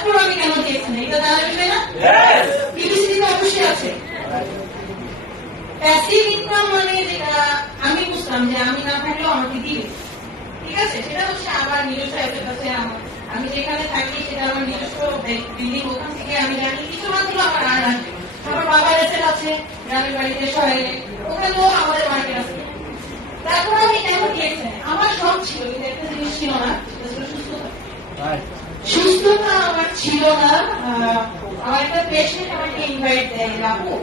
তারপর আমি কেন দিয়েছেন এটা জানার বিষয় না? পিবিসিতে অবশ্যই আছে। প্যাসিভ ইনকাম মানে যেটা আমি বুঝলাম যে আমি না থাকলেও আমাকে দিবে, ঠিক আছে, সেটা হচ্ছে আমার নিজস্ব অ্যাসেট আছে, আমি যেখানে থাকি সেটা আমার নিজস্ব বিল্ডিং, ওখান থেকে আমি জানি কিছু না হলেও আমার আর আসবে। আমার বাবার অ্যাসেট আছে গ্রামের বাড়িতে শহরে, ওখানেও আমাদের মার্কেট আছে। তারপর আমি কেন দিয়েছেন, আমার সব ছিল কিন্তু একটা জিনিস ছিল না, সুস্থতা আমার ছিল না। আমার একটা পেশেন্ট আমাকে ইনভাইট দেয়, আপু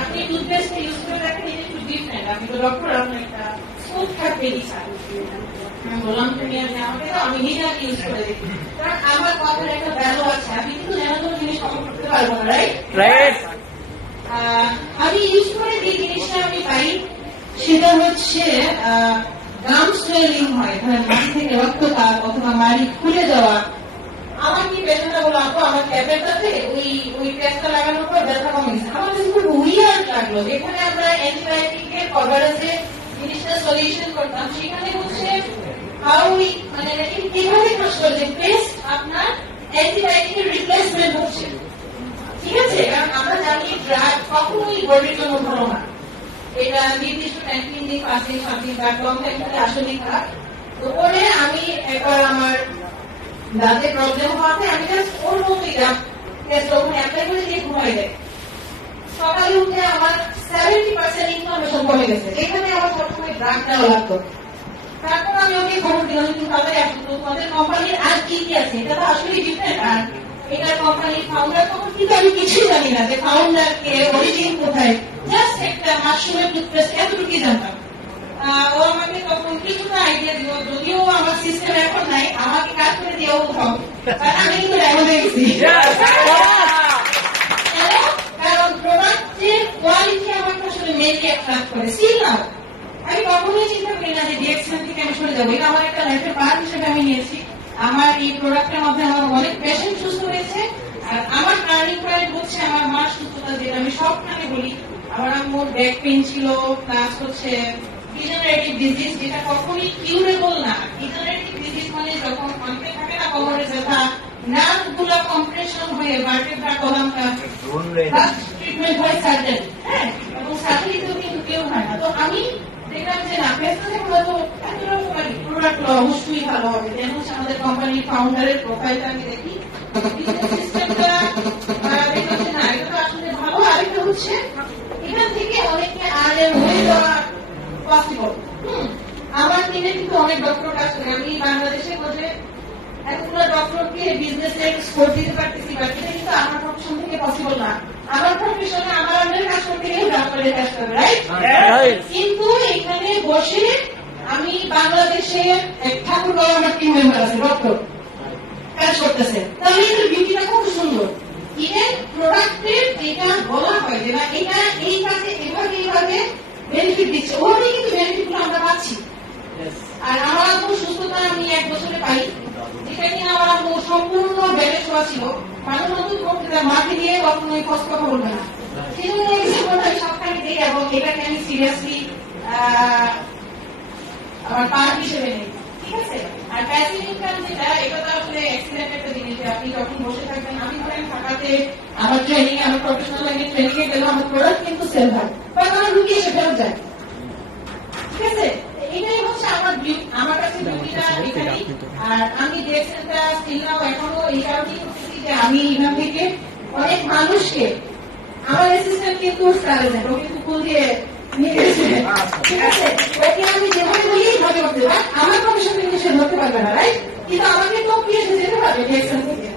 আপনি টুথপেস্ট ইউজ করে দেখেন, এটা একটু ডিফারেন্ট, আপনি তো ডক্টর, আপনার একটা স্মুথ থাকবে দিশা। আমি বললাম তুমি আমাকে তো, আমি নিজে আগে ইউজ করে দেখি, কারণ আমার কথার একটা ভ্যালু আছে। আমি কিন্তু যেমন কোনো জিনিস কখন করতে পারবো না, রাইট? আমি ইউজ করে যে জিনিসটা আমি পাই সেটা হচ্ছে গাম সোয়েলিং হয়, মাটি থেকে রক্তপাত অথবা মাড়ি খুলে যাওয়া। আমার কি বেদনা বলো আপু, আমার ট্যাবলেটটাতে ওই প্যাচটা লাগানোর পর ব্যথা কমেছে। আমার কাছে খুব উইয়ার্ড লাগলো, যেখানে আমরা অ্যান্টিবায়োটিকের কভারেজে জিনিসটা সলিউশন করতাম, সেখানে হচ্ছে মানে কিভাবে কাজ করছে, পেস্ট আপনার অ্যান্টিবায়োটিকের রিপ্লেসমেন্ট হচ্ছে, ঠিক আছে? কারণ আমরা জানি ড্রাগ কখনোই বডির জন্য ভালো না, এটা নির্দিষ্ট টাইম 3 দিন 5 দিন 7 দিন বা কম টাইম থেকে আসলে খারাপ। তো পরে আমি একবার আমার দাঁতে প্রবলেম হওয়াতে আমি জাস্ট ওর মতোই ওখানে অ্যাপ্লাই করে দিয়ে ঘুমাই দেয়। সকালে উঠে আমার 70% ইনফরমেশন কমে গেছে, যেখানে আমার সবসময় ড্রাগ দেওয়া লাগতো। তারপর আমি ওকে খবর দিলাম, কিন্তু তাদের তোমাদের কোম্পানির আর কি কি আছে, এটা তো আসলে ডিফারেন্ট। আর এটা কোম্পানির ফাউন্ডার তখন কিন্তু আমি কিছুই জানি না যে ফাউন্ডার কে, অরিজিন কোথায়, জাস্ট একটা মাশরুমের টুথপেস্ট এতটুকুই জানতাম। ও আমাকে তখন কিছুটা আইডিয়া দিল, যদিও আমার সিস্টেম এখন নাই, আমাকে কাজ করে দিয়েও উঠাও, কারণ আমি কিন্তু রেগে গেছি। কারণ প্রোডাক্টের কোয়ালিটি আমাকে আসলে মেনলি অ্যাট্রাক্ট করে। স্টিল নাও আমি কখনোই চিন্তা করি না যে ডিএক্সএন থেকে আমি সরে যাবো, এটা আমার একটা লাইফের পার্ট হিসেবে আমি নিয়েছি। আমার এই প্রোডাক্টের মধ্যে আমার অনেক পেশেন্ট সুস্থ হয়েছে, আর আমার টার্নিং পয়েন্ট হচ্ছে আমার মার সুস্থতা, যেটা আমি সবখানে বলি। আমার আম্মুর ব্যাক পেইন ছিল, প্লাস হচ্ছে ডিজেনারেটিভ ডিজিজ, যেটা কখনোই কিউরেবল না। ডিজেনারেটিভ ডিজিজ মানে যখন অনেকে থাকে না কোমরের ব্যথা, নার্ভ গুলো কম্প্রেশন হয়ে ভার্টেব্রা কলামটা ট্রিটমেন্ট হয় সার্জারি, হ্যাঁ, এবং সার্জারিতেও কিন্তু কেউ হয় না। তো আমি দেখলাম যে না, পেছনে হয়তো প্রোডাক্ট অবশ্যই ভালো হবে। যেন হচ্ছে আমাদের কোম্পানির ফাউন্ডারের প্রোফাইলটা আমি দেখি, সিস্টেমটা দেখলাম যে না, এটা তো আসলে ভালো। আরেকটা হচ্ছে এখান থেকে অনেকে আর্নের হয়ে যাওয়া পসিবল। আমার টিমে কিন্তু অনেক ডক্টর কাজ করে, আমি বাংলাদেশে বসে এতগুলো ডক্টরকে বিজনেসে এক্সপোর্ট দিতে পারতেছি, বাট এটা কিন্তু আমার প্রফেশন থেকে পসিবল না। আমার প্রফেশনে আমার আন্ডারে কাজ করতে গেলে ডক্টরের কাজ করবে, রাইট? কিন্তু এখানে বসে আমি বাংলাদেশে এক ঠাকুর বাবা আমার টিম মেম্বার আছে, ডক্টর কাজ করতেছে, তাহলে এটার বিউটিটা কত সুন্দর। ইভেন প্রোডাক্টের যেটা বলা হয় যে না এটা এই কাজে এইভাবে বেনিফিট দিচ্ছে, ওভাবেই কিন্তু বেনিফিট গুলো আমরা পাচ্ছি। আর আমার আব্বু সুস্থতা আমি 1 বছরে পাই, যেটা কিনা আমার আব্বু সম্পূর্ণ বেড়ে শোয়া ছিল। মানুষ নতুন করতে মাকে দিয়ে কখনোই কষ্ট কথা বলবে না, সেই জন্য সবখানে দিই, এবং এটাকে আমি সিরিয়াসলি আমার পার্ট হিসেবে নেই, ঠিক আছে? আর প্যাসিভ ইনকাম যেটা, এটা তো আসলে এক্সিলেন্ট একটা জিনিস। আপনি যখন বসে থাকবেন, আমি ধরেন থাকাতে আমার ট্রেনিং, আমার প্রফেশনাল লাইনে ট্রেনিং এ গেলে আমার প্রোডাক্ট কিন্তু সেল হয়, বা আমার রুগী এসে ফেরত যায়, ঠিক আছে? এটাই হচ্ছে আমার কাছে বিউটিটা এখানেই। আর আমি ডিএক্সএনটা স্টিল নাও এখনো এই কারণেই করতেছি যে আমি এখান থেকে অনেক মানুষকে, আমার অ্যাসিস্ট্যান্ট কিন্তু স্টারে যায়, ও কিন্তু ফুল দিয়ে নিয়ে গেছে, ঠিক আছে? ওকে আমি যেভাবে বলি এইভাবে করতে পারি, আমার প্রফেশন কিন্তু সে ধরতে পারবে না, রাইট? কিন্তু আমাকে তো কি এসে যেতে পারবে ডিএক্সএন থেকে।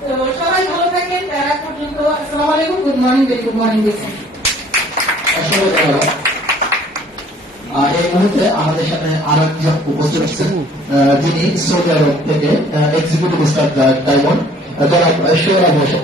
তো সবাই ভালো থাকেন, তারা পর্যন্ত। আসসালামু আলাইকুম, good morning, very good morning দিয়েছেন। এই মুহূর্তে আমাদের সাথে আরেকজন উপস্থিত আছেন, যিনি সৌদি আরব থেকে এক্সিকিউটিভ স্টাফ ডায়মন্ড, জনাব শোয়েব হোসেন।